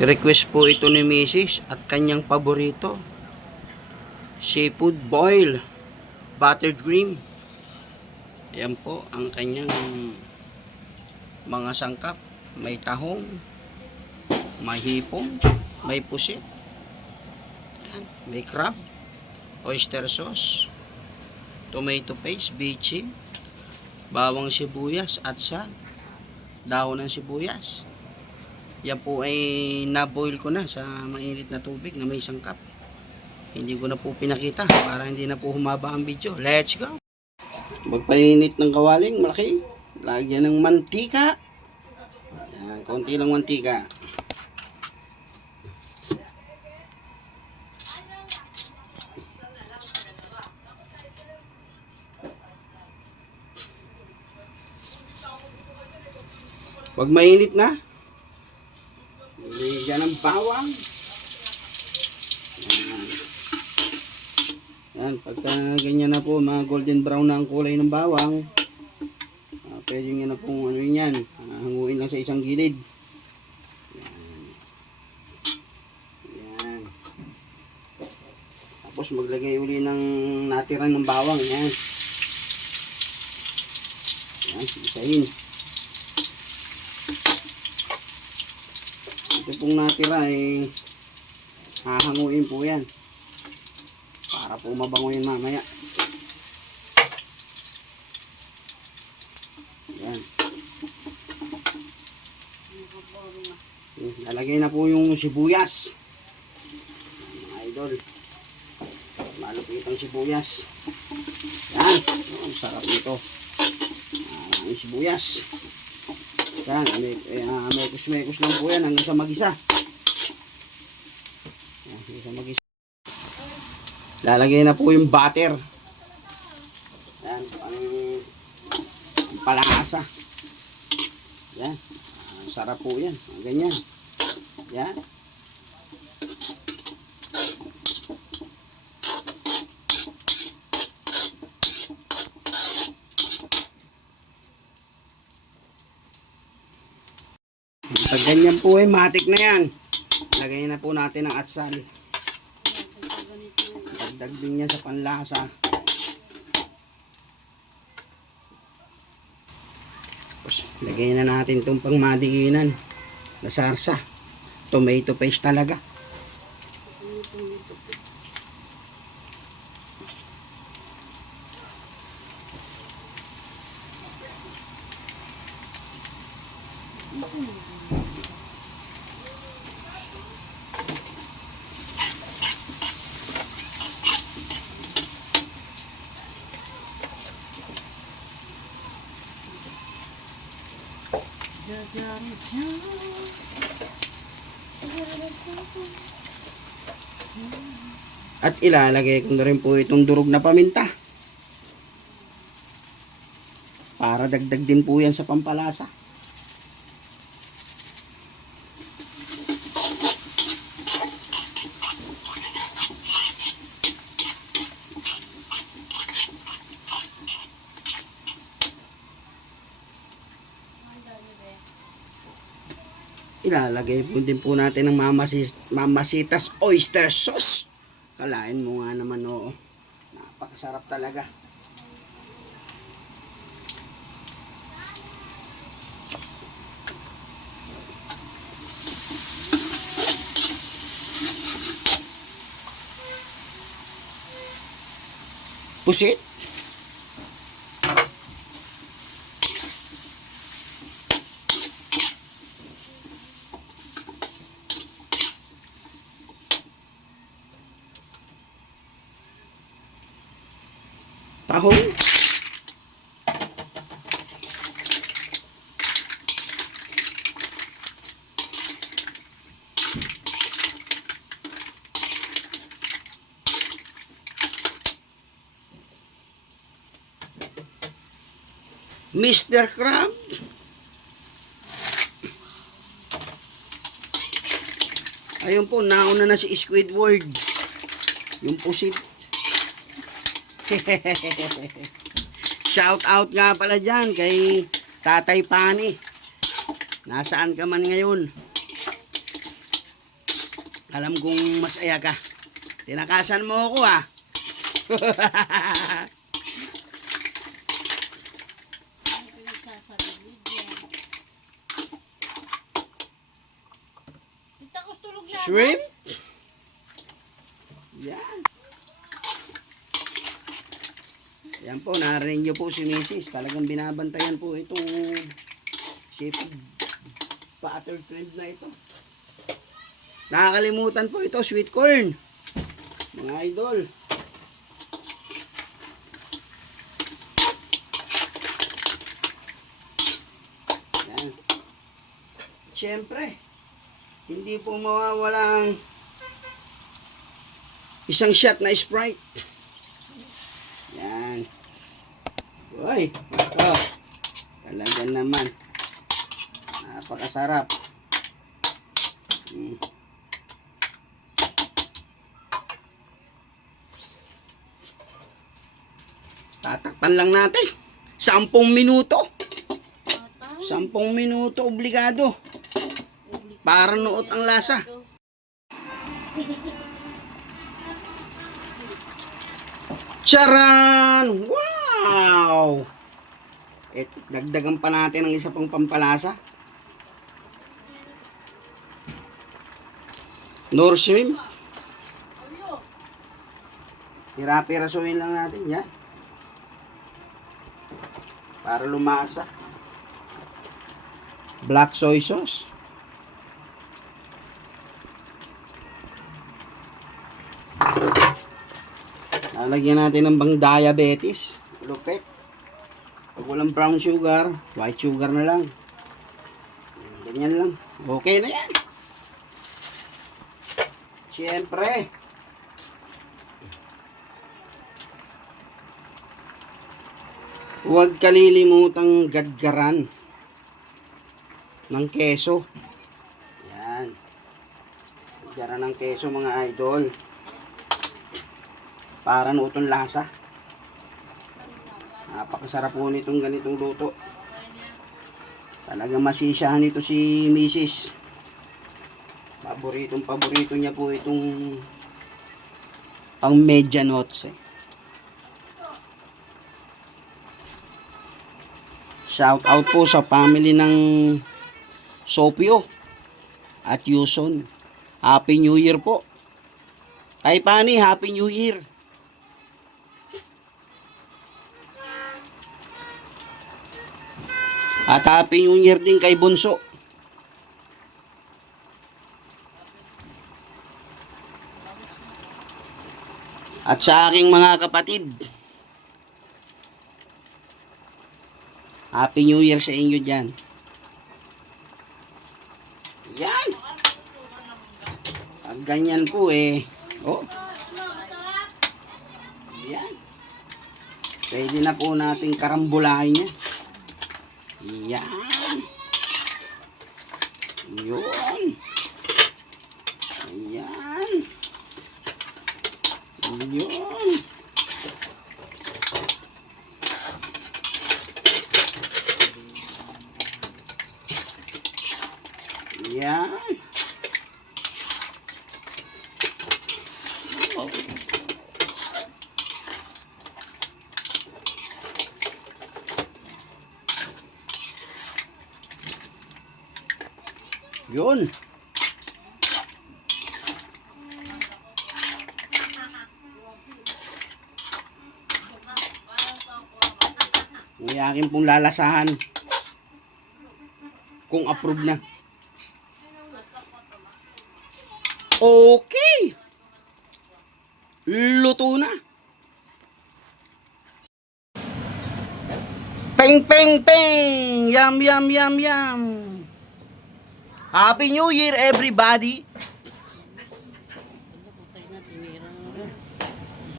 Request po ito ni Mrs. at kanyang paborito. Seafood boil, buttered cream. Ayan po ang kanyang mga sangkap. May tahong, may hipong, may pusit, may crab, oyster sauce, tomato paste, bitchin, bawang sibuyas at sa dahon ng sibuyas. Yan po ay na-boil ko na sa mainit na tubig na may sangkap. Hindi ko na po pinakita para hindi na po humaba ang video. Let's go! Magpainit ng kawaling malaki. Lagyan ng mantika. Yan, konti lang mantika. Pag mainit na, lagyan ng bawang. Yan, pagka ganyan na po, mga golden brown na ang kulay ng bawang, pwede nyo na pong yan, hanguin lang sa isang gilid. Yan. Yan. Tapos maglagay uli ng natiran ng bawang. Yan. Yan, isahin. Ito pong natira ay hahanguin po yan para po mabango yun mamaya. Yan. Lalagay na po yung sibuyas. Mga idol, malupit ang sibuyas. Yan. Ang sarap nito. Ang sibuyas. Yan, mekos-mekos lang po yan hanggang sa mag-isa. Hanggang sa mag-isa. Lalagay na po yung butter. Yan, ang palasa. Yan, sarap po yan. Ganyan. Yan. Pag ganyan po ay matik na yan. Lagay na po natin ang atsal. Dagdag din niya sa panlasa. Tapos lagay na natin itong pangmadiinan na sarsa. Tomato paste talaga. At ilalagay ko na rin po itong durog na paminta para dagdag din po yan sa pampalasa. Ilalagay po din po natin ng mamasitas oyster sauce. Kalain mo nga naman, oo. Napakasarap talaga. Pusit. Tahong. Mr. Crab. Ayun po, nauna na si Squidward. Yung pusit. Shout out nga pala dyan kay Tatay Pani. Nasaan ka man ngayon? Alam kong masaya ka. Tinakasan mo ako ah. Shrimp? Yan. Yan po, narinig nyo po si Mrs. Talagang binabantayan po itong seafood buttered shrimp na ito. Nakakalimutan po ito, sweet corn. Mga idol. Yan. Siyempre, hindi po mawawalang isang shot na Sprite. Yan. Uy, ito. Talagang naman. Napakasarap. Tatakpan lang natin. 10 minuto. 10 minuto obligado. Para nuot ang lasa. Charan! Wow! Eto, dagdagan pa natin ng isa pang pampalasa. Nor shrimp. Pira-pirasuin lang natin yan. Para lumasa. Black soy sauce. Lalagyan natin ng bang diabetes. Lupit. Pag walang brown sugar, white sugar na lang. Ganyan lang. Okay na yan. Siyempre. Huwag kalilimutang gadgaran ng keso. Yan. Gadgaran ng keso mga idol. Para nutong lasa. Napakasarap po nitong ganitong luto. Talagang masisiyahan ito si Mrs. Paborito niya po itong pang medianoche. Shout out po sa family ng Sopio at Yuson. Happy New Year po. Kay Pani, Happy New Year. At Happy New Year din kay Bunso. At sa aking mga kapatid. Happy New Year sa inyo dyan. Yan. Pag ganyan po eh. Oh. Yan. Pwede na po nating karambulahin yan. Yan. Yun. Ayan. Yun. Yan. Oh. Yun. Ang akin pong lalasahan kung approve na. Okay. Luto na. Peng, peng, peng. Yum, yum, yum, yum. Happy New Year, everybody.